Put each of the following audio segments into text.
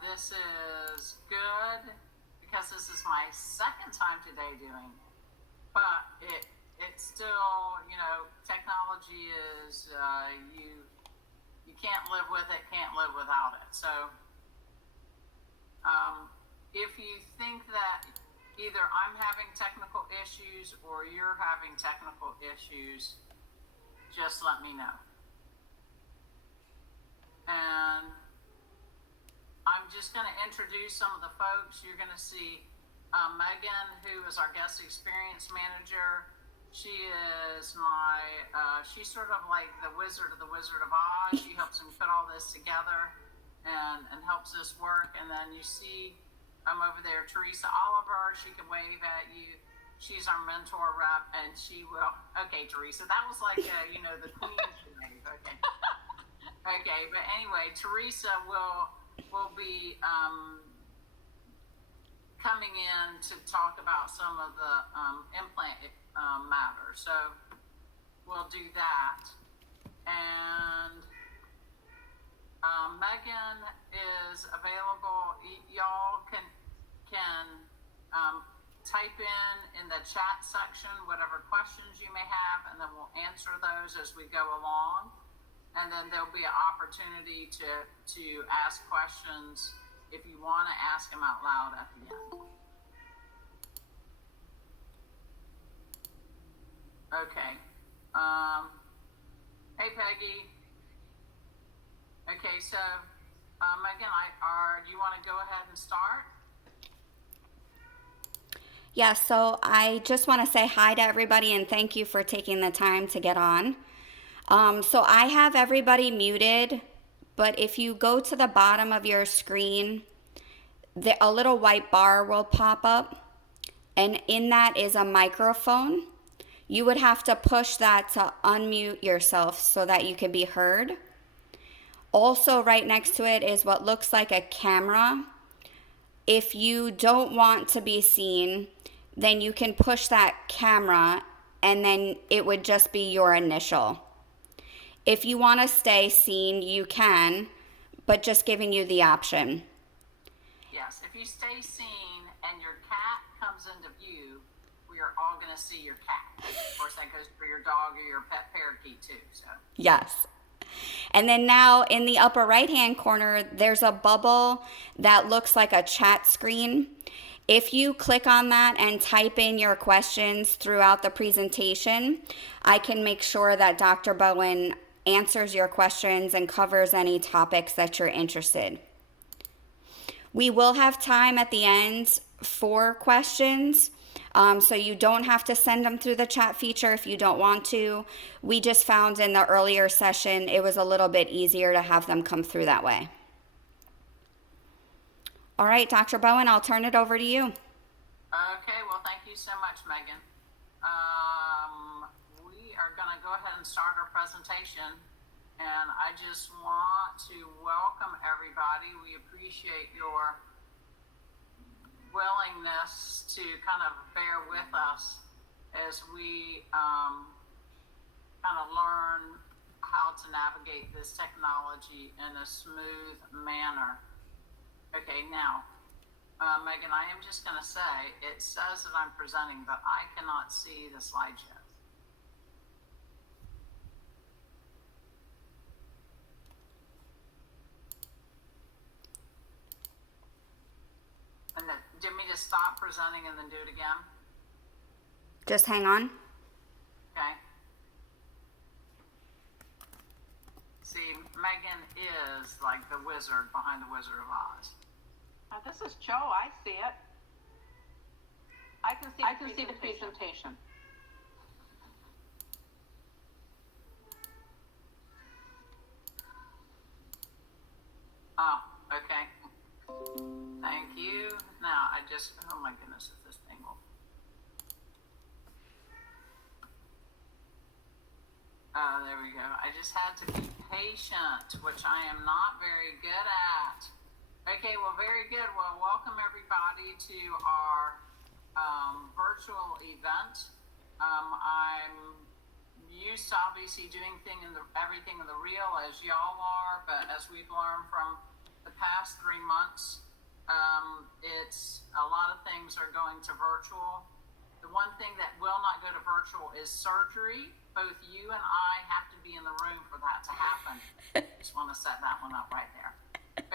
This is good because this is my second time today doing, but it's still, technology is, you can't live with it, can't live without it. So if you think that either I'm having technical issues or you're having technical issues, just let me know. And I'm just going to introduce some of the folks. You're going to see Megan, who is our guest experience manager. She is she's sort of like the Wizard of Oz. She helps me put all this together and helps us work. And then you see over there, Teresa Oliver. She can wave at you. She's our mentor rep, and she will. Okay, Teresa, that was like the queen's wave. Okay. Okay, but anyway, Teresa will be coming in to talk about some of the implant matters. So we'll do that. And Megan is available. Y'all can type in the chat section whatever questions you may have, and then we'll answer those as we go along. And then there'll be an opportunity to ask questions if you want to ask them out loud at the end. Okay. Hey, Peggy. Okay, so Megan, do you want to go ahead and start? Yeah, so I just want to say hi to everybody and thank you for taking the time to get on. So I have everybody muted, but if you go to the bottom of your screen, a little white bar will pop up, and in that is a microphone. You would have to push that to unmute yourself so that you can be heard. Also, right next to it is what looks like a camera. If you don't want to be seen, then you can push that camera and then it would just be your initial. If you want to stay seen, you can, but just giving you the option. Yes, if you stay seen and your cat comes into view, we are all going to see your cat. Of course, that goes for your dog or your pet parakeet too. So Yes. And then now in the upper right-hand corner, there's a bubble that looks like a chat screen. If you click on that and type in your questions throughout the presentation, I can make sure that Dr. Bowen answers your questions and covers any topics that you're interested. We will have time at the end for questions. So you don't have to send them through the chat feature if you don't want to. We just found in the earlier session it was a little bit easier to have them come through that way. All right, Dr. Bowen, I'll turn it over to you. Okay, well, thank you so much, Megan. We are going to go ahead and start our presentation. And I just want to welcome everybody. We appreciate your willingness to kind of bear with us as we kind of learn how to navigate this technology in a smooth manner. Okay, now, Megan, I am just going to say, it says that I'm presenting, but I cannot see the slideshow. And then, do you want me to stop presenting and then do it again? Just hang on. Okay. See, Megan is like the wizard behind the Wizard of Oz. This is Joe. I see it. I can see the presentation. Oh, okay. Thank you. Now, oh my goodness, if this thing will. There we go. I just had to be patient, which I am not very good at. Okay, well, very good. Well, welcome everybody to our virtual event. I'm used to obviously doing everything in the real as y'all are, but as we've learned from the past 3 months. It's a lot of things are going to virtual. The one thing that will not go to virtual is surgery. Both you and I have to be in the room for that to happen. Just want to set that one up right there.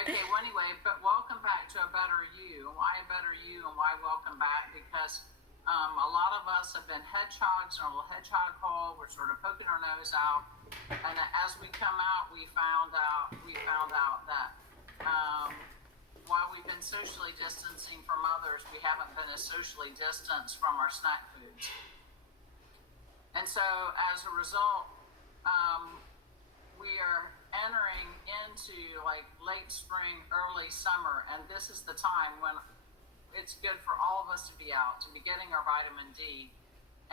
Okay, well, anyway, but welcome back to A Better You. Why A Better You and why welcome back? Because a lot of us have been hedgehogs in a little hedgehog hole. We're sort of poking our nose out. And as we come out, we found out that while we've been socially distancing from others, we haven't been as socially distanced from our snack foods. And so as a result, we are entering into like late spring, early summer, and this is the time when it's good for all of us to be out, to be getting our vitamin D.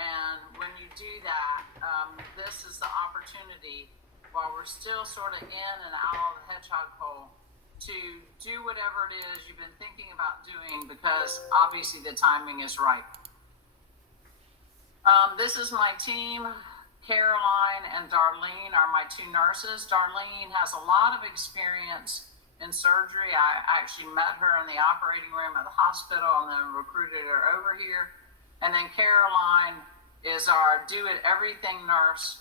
And when you do that, this is the opportunity, while we're still sort of in and out of the hedgehog hole, to do whatever it is you've been thinking about doing, because obviously the timing is right. This is my team. Caroline and Darlene are my two nurses. Darlene has a lot of experience in surgery. I actually met her in the operating room at the hospital and then recruited her over here. And then Caroline is our do-it-everything nurse.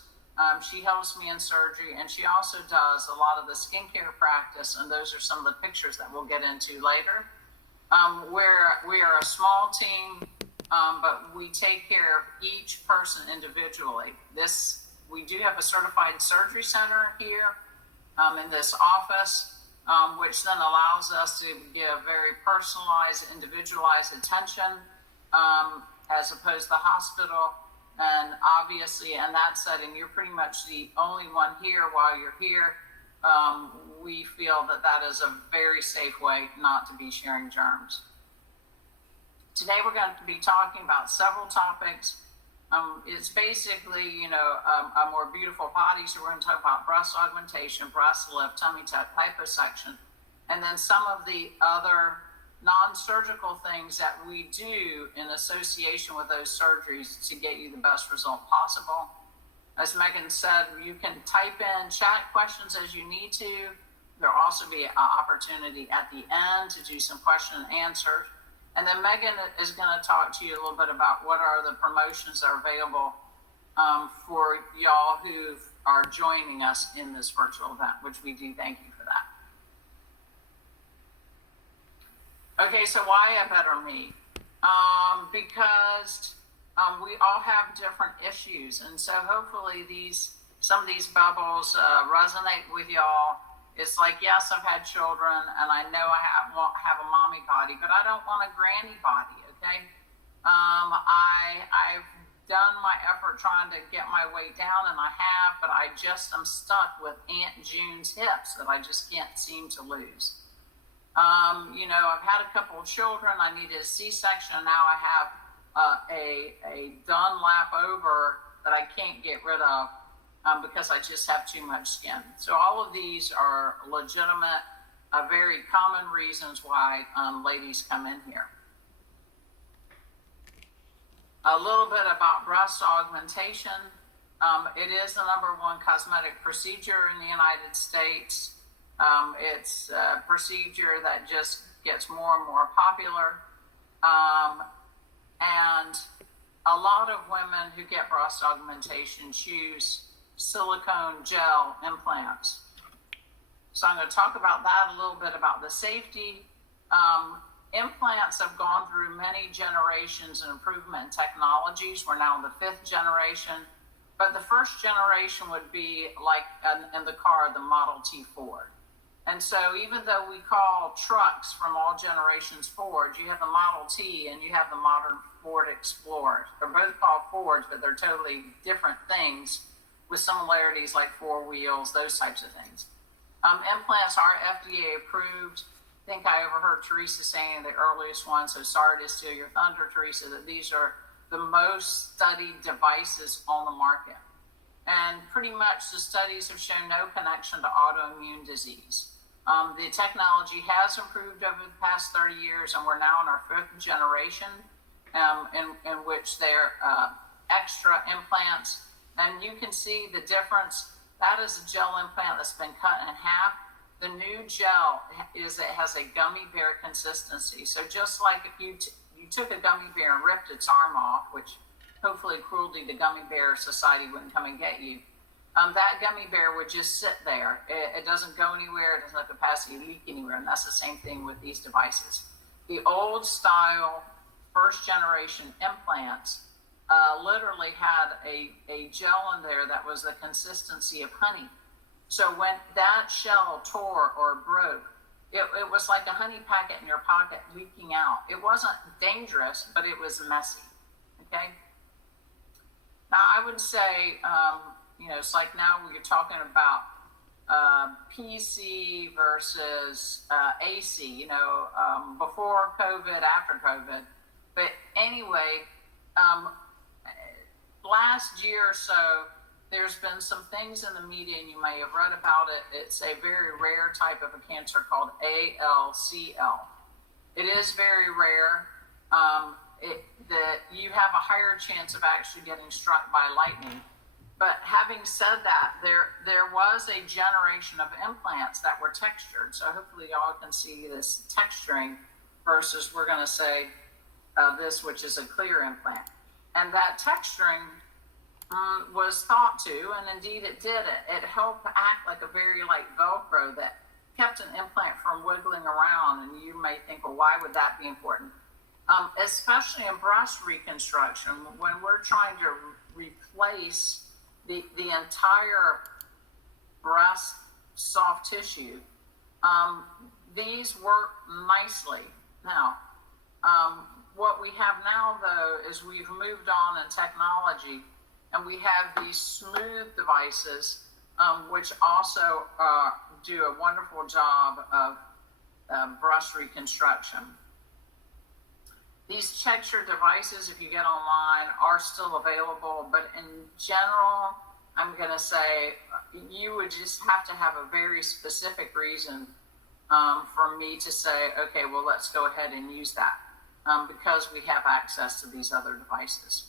She helps me in surgery, and she also does a lot of the skincare practice, and those are some of the pictures that we'll get into later. We are a small team, but we take care of each person individually. We do have a certified surgery center here in this office, which then allows us to give very personalized, individualized attention as opposed to the hospital. And obviously, in that setting, you're pretty much the only one here while you're here. We feel that that is a very safe way not to be sharing germs. Today, we're going to be talking about several topics. It's basically, a more beautiful body. So we're going to talk about breast augmentation, breast lift, tummy tuck, liposuction, and then some of the other non-surgical things that we do in association with those surgeries to get you the best result possible. As Megan said, you can type in chat questions as you need to. There'll also be an opportunity at the end to do some question and answer. And then Megan is going to talk to you a little bit about what are the promotions that are available for y'all who are joining us in this virtual event, which we do thank you for that. Okay, so why A Better Me? Because we all have different issues, and so hopefully some of these bubbles resonate with y'all. It's like, yes, I've had children, and I know I have a mommy body, but I don't want a granny body, okay? I've done my effort trying to get my weight down, and I have, but I just am stuck with Aunt June's hips that I just can't seem to lose. I've had a couple of children. I needed a C-section, and now I have a done lap over that I can't get rid of because I just have too much skin. So all of these are legitimate, very common reasons why ladies come in here. A little bit about breast augmentation. It is the #1 cosmetic procedure in the United States. It's a procedure that just gets more and more popular. And a lot of women who get breast augmentation choose silicone gel implants. So I'm going to talk about that a little bit, about the safety. Implants have gone through many generations and improvement in technologies. We're now in the 5th generation. But the first generation would be like in the car, the Model T Ford. And so even though we call trucks from all generations Ford, you have the Model T and you have the modern Ford Explorer. They're both called Fords, but they're totally different things with similarities like 4 wheels, those types of things. Implants are FDA approved. I think I overheard Teresa saying the earliest one, so sorry to steal your thunder, Teresa, that these are the most studied devices on the market. And pretty much the studies have shown no connection to autoimmune disease. The technology has improved over the past 30 years, and we're now in our 5th generation in which they're extra implants. And you can see the difference. That is a gel implant that's been cut in half. The new gel it has a gummy bear consistency. So just like if you took a gummy bear and ripped its arm off, which hopefully Cruelty to Gummy Bear Society wouldn't come and get you, that gummy bear would just sit there. It doesn't go anywhere. It doesn't have capacity to leak anywhere. And that's the same thing with these devices. The old style first generation implants literally had a gel in there that was the consistency of honey. So when that shell tore or broke, it was like a honey packet in your pocket leaking out. It wasn't dangerous, but it was messy. Okay. Now I would say, it's like now we're talking about PC versus AC, before COVID, after COVID. But anyway, last year or so, there's been some things in the media, and you may have read about it. It's a very rare type of a cancer called ALCL. It is very rare. You have a higher chance of actually getting struck by lightning. But having said that, there was a generation of implants that were textured. So hopefully y'all can see this texturing versus we're going to say this, which is a clear implant. And that texturing was thought to, and indeed it did. It helped act like a very light Velcro that kept an implant from wiggling around. And you may think, well, why would that be important? Especially in breast reconstruction, when we're trying to replace the entire breast soft tissue, these work nicely. Now, what we have now, though, is we've moved on in technology, and we have these smooth devices, which also do a wonderful job of breast reconstruction. These texture devices, if you get online, are still available, but in general, I'm going to say you would just have to have a very specific reason for me to say, okay, well, let's go ahead and use that because we have access to these other devices.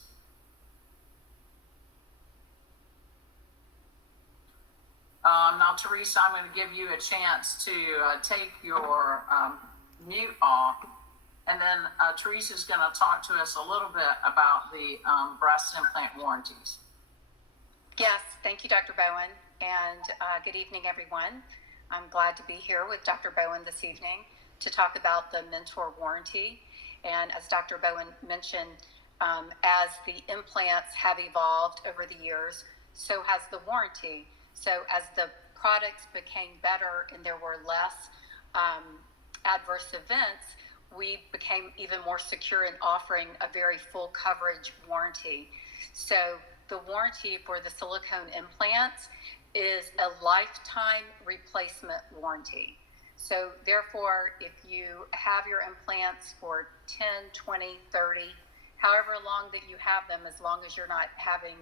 Now, Teresa, I'm going to give you a chance to take your mute off. And then Teresa's going to talk to us a little bit about the breast implant warranties. Yes, thank you, Dr. Bowen, and good evening, everyone. I'm glad to be here with Dr. Bowen this evening to talk about the Mentor warranty. And as Dr. Bowen mentioned, as the implants have evolved over the years, so has the warranty. So as the products became better and there were less adverse events, we became even more secure in offering a very full coverage warranty. So the warranty for the silicone implants is a lifetime replacement warranty. So therefore, if you have your implants for 10, 20, 30, however long that you have them, as long as you're not having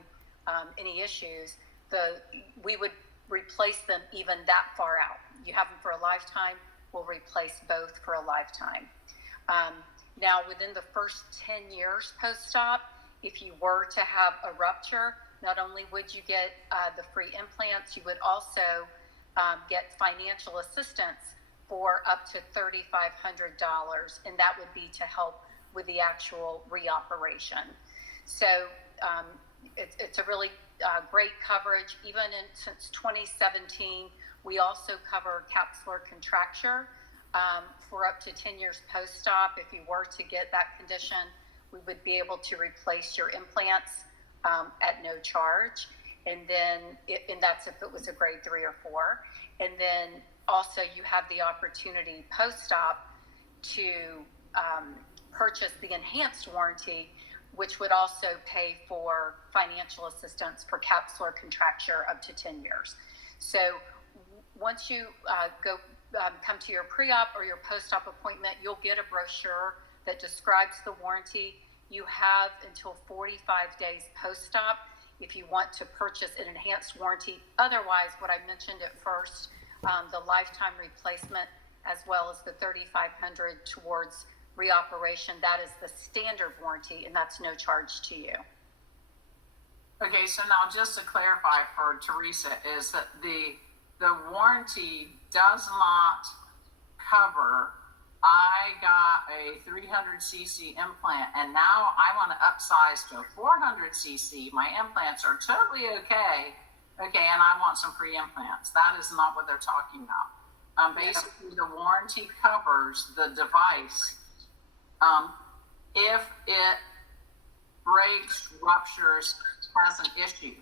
any issues, we would replace them even that far out. You have them for a lifetime, we'll replace both for a lifetime. Now, within the first 10 years post-op, if you were to have a rupture, not only would you get the free implants, you would also get financial assistance for up to $3,500, and that would be to help with the actual reoperation. So it's a really great coverage. Even since 2017, we also cover capsular contracture for up to 10 years post-op. If you were to get that condition, we would be able to replace your implants at no charge. And then, and that's if it was a grade 3 or 4. And then also you have the opportunity post-op to purchase the enhanced warranty, which would also pay for financial assistance for capsular contracture up to 10 years. So once you come to your pre-op or your post-op appointment, you'll get a brochure that describes the warranty. You have until 45 days post-op if you want to purchase an enhanced warranty. Otherwise, what I mentioned at first, the lifetime replacement as well as the $3,500 towards reoperation, that is the standard warranty, and that's no charge to you. Okay, so now just to clarify for Teresa, is that the warranty does not cover. I got a 300cc implant, and now I want to upsize to a 400cc. My implants are totally okay, and I want some free implants. That is not what they're talking about. Basically, the warranty covers the device if it breaks, ruptures, has an issue.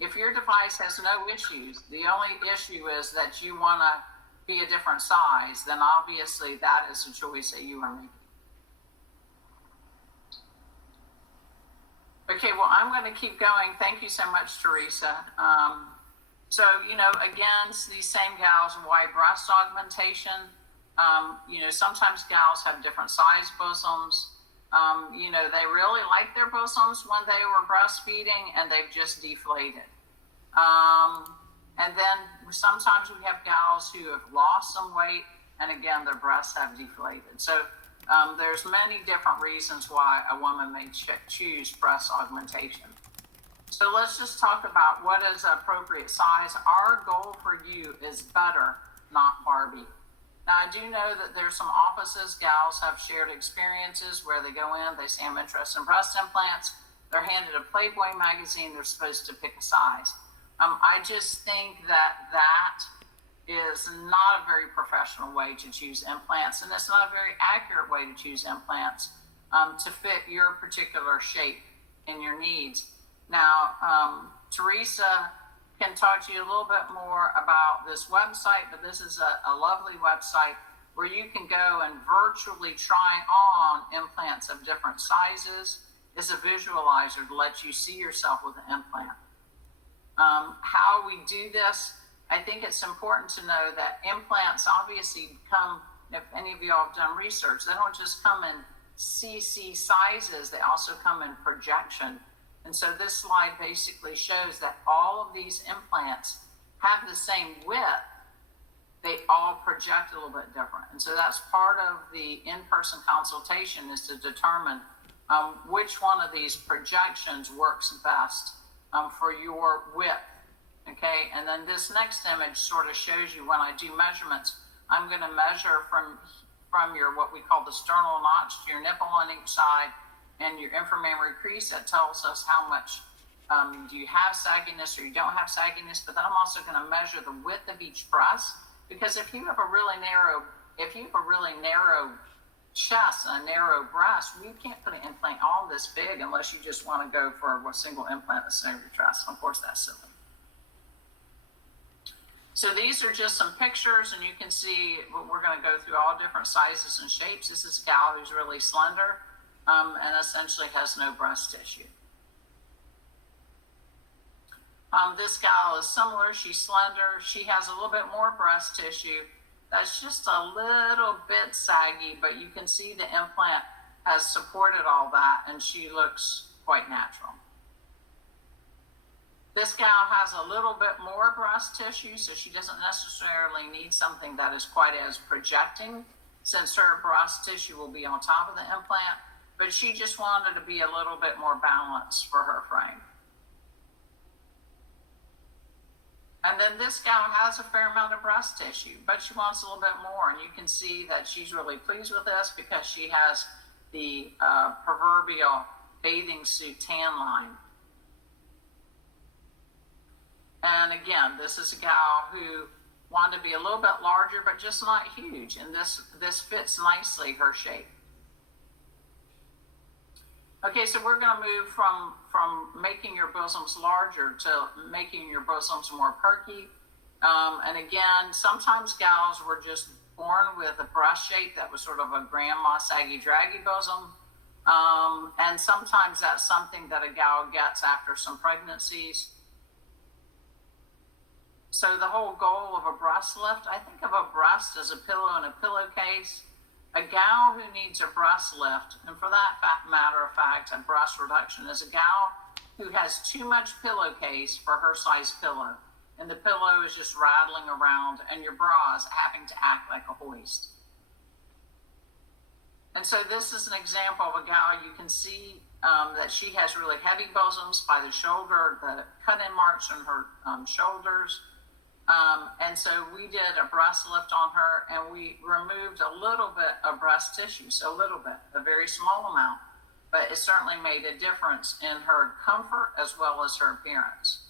If your device has no issues, the only issue is that you want to be a different size, then obviously that is a choice that you are making. Okay, well, I'm going to keep going. Thank you so much, Teresa. So, again, these same gals, why breast augmentation? Sometimes gals have different size bosoms. They really like their bosoms when they were breastfeeding and they've just deflated. And then sometimes we have gals who have lost some weight and again, their breasts have deflated. So there's many different reasons why a woman may choose breast augmentation. So let's just talk about what is appropriate size. Our goal for you is better, not Barbie. Now, I do know that there's some offices, gals have shared experiences where they go in, they say, I'm interested in breast implants. They're handed a Playboy magazine, they're supposed to pick a size. I just think that is not a very professional way to choose implants, and it's not a very accurate way to choose implants to fit your particular shape and your needs. Now, Teresa can talk to you a little bit more about this website, but this is a lovely website where you can go and virtually try on implants of different sizes. It's a visualizer to let you see yourself with an implant. How we do this, I think it's important to know that implants obviously come, if any of you all have done research, they don't just come in CC sizes, they also come in projection. And so this slide basically shows that all of these implants have the same width, they all project a little bit different. And so that's part of the in-person consultation, is to determine which one of these projections works best for your width. Okay, and then this next image sort of shows you when I do measurements, I'm going to measure from your what we call the sternal notch to your nipple on each side, and your inframammary crease that tells us how much do you have sagginess or you don't have sagginess. But then I'm also going to measure the width of each breast, because if you have a really narrow chest and a narrow breast, you can't put an implant on this big unless you just want to go for a single implant in the center of your chest. Of course, that's silly. So these are just some pictures, and you can see we're going to go through all different sizes and shapes. This is a gal who's really slender and essentially has no breast tissue. This gal is similar. She's slender. She has a little bit more breast tissue. That's just a little bit saggy, but you can see the implant has supported all that, and she looks quite natural. This gal has a little bit more breast tissue, so she doesn't necessarily need something that is quite as projecting, since her breast tissue will be on top of the implant, but she just wanted to be a little bit more balanced for her frame. And then this gal has a fair amount of breast tissue, but she wants a little bit more, and you can see that she's really pleased with this because she has the proverbial bathing suit tan line. And again, this is a gal who wanted to be a little bit larger, but just not huge. And this fits nicely her shape. Okay, so we're going to move from making your bosoms larger to making your bosoms more perky. And again, sometimes gals were just born with a breast shape that was sort of a grandma saggy draggy bosom. And sometimes that's something that a gal gets after some pregnancies. So the whole goal of a breast lift, I think of a breast as a pillow in a pillowcase. A gal who needs a breast lift, and for that matter of fact, a breast reduction, is a gal who has too much pillowcase for her size pillow. And the pillow is just rattling around, and your bra is having to act like a hoist. And so this is an example of a gal. You can see that she has really heavy bosoms by the shoulder, the cut-in marks on her shoulders. And so we did a breast lift on her, and we removed a little bit of breast tissue, so a little bit, a very small amount, but it certainly made a difference in her comfort as well as her appearance.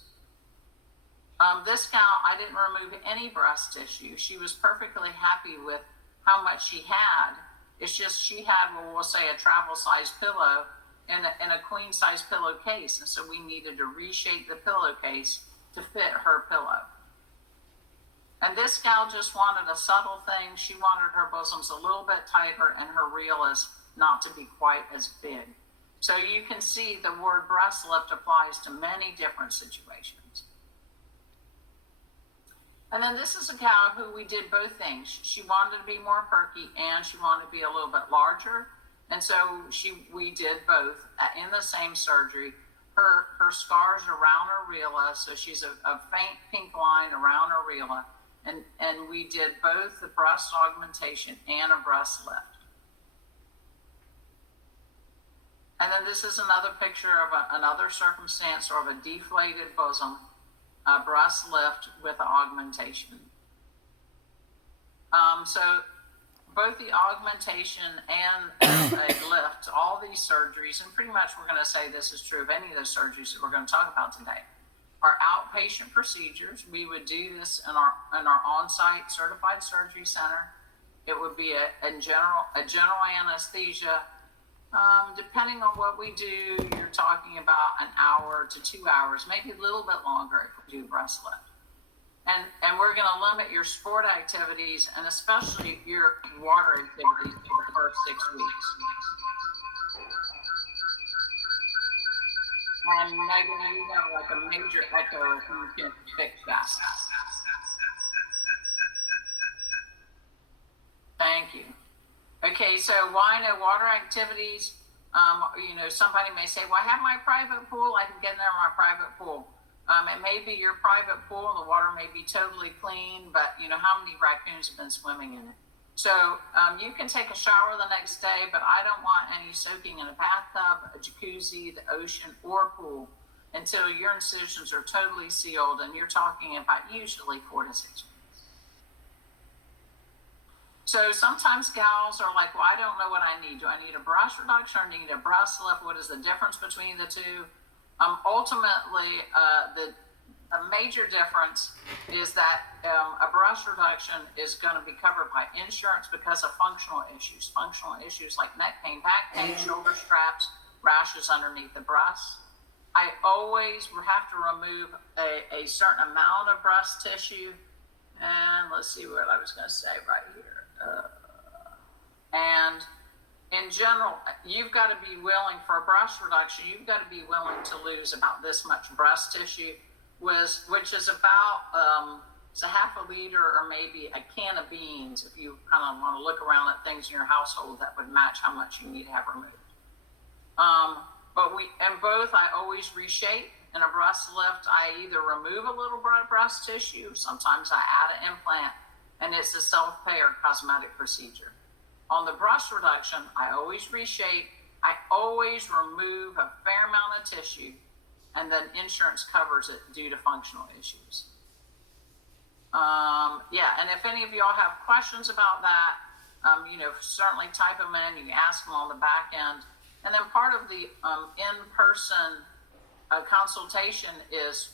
This gal, I didn't remove any breast tissue. She was perfectly happy with how much she had. It's just she had, well, we'll say a travel size pillow in a queen size pillowcase, and so we needed to reshape the pillowcase to fit her pillow. And this gal just wanted a subtle thing. She wanted her bosoms a little bit tighter and her realus not to be quite as big. So you can see the word breast lift applies to many different situations. And then this is a gal who we did both things. She wanted to be more perky and she wanted to be a little bit larger. And so we did both in the same surgery. Her scars around her areola, so she's a faint pink line around her areola. And we did both the breast augmentation and a breast lift. And then this is another picture of another circumstance or of a deflated bosom, a breast lift with augmentation. So both the augmentation and a lift, all these surgeries, and pretty much we're going to say this is true of any of those surgeries that we're going to talk about today, are outpatient procedures. We would do this in our on-site certified surgery center. It would be a general anesthesia. Depending on what we do, you're talking about an hour to 2 hours, maybe a little bit longer if we do breast lift. And we're going to limit your sport activities and especially your water activities for the first 6 weeks. And Megan, you have like a major echo if you can fix that. Thank you. Okay, so why no water activities? Somebody may say, well, I have my private pool. I can get in there in my private pool. It may be your private pool and the water may be totally clean, but how many raccoons have been swimming in it? So you can take a shower the next day, but I don't want any soaking in a bathtub, a jacuzzi, the ocean, or pool until your incisions are totally sealed, and you're talking about usually 4 to 6 weeks. So sometimes gals are like, well, I don't know what I need. Do I need a breast reduction or need a breast lift? What is the difference between the two? Ultimately, a major difference is that a breast reduction is going to be covered by insurance because of functional issues. Functional issues like neck pain, back pain, shoulder straps, rashes underneath the breast. I always have to remove a certain amount of breast tissue. And let's see what I was going to say right here. And in general, you've got to be willing for a breast reduction. You've got to be willing to lose about this much breast tissue, which is about it's a half a liter or maybe a can of beans. If you kind of want to look around at things in your household, that would match how much you need to have removed. But in both, I always reshape. In a breast lift, I either remove a little breast tissue, sometimes I add an implant, and it's a self-pay or cosmetic procedure. On the breast reduction, I always reshape. I always remove a fair amount of tissue, and then insurance covers it due to functional issues. And if any of y'all have questions about that, certainly type them in. You can ask them on the back end. And then part of the in-person consultation is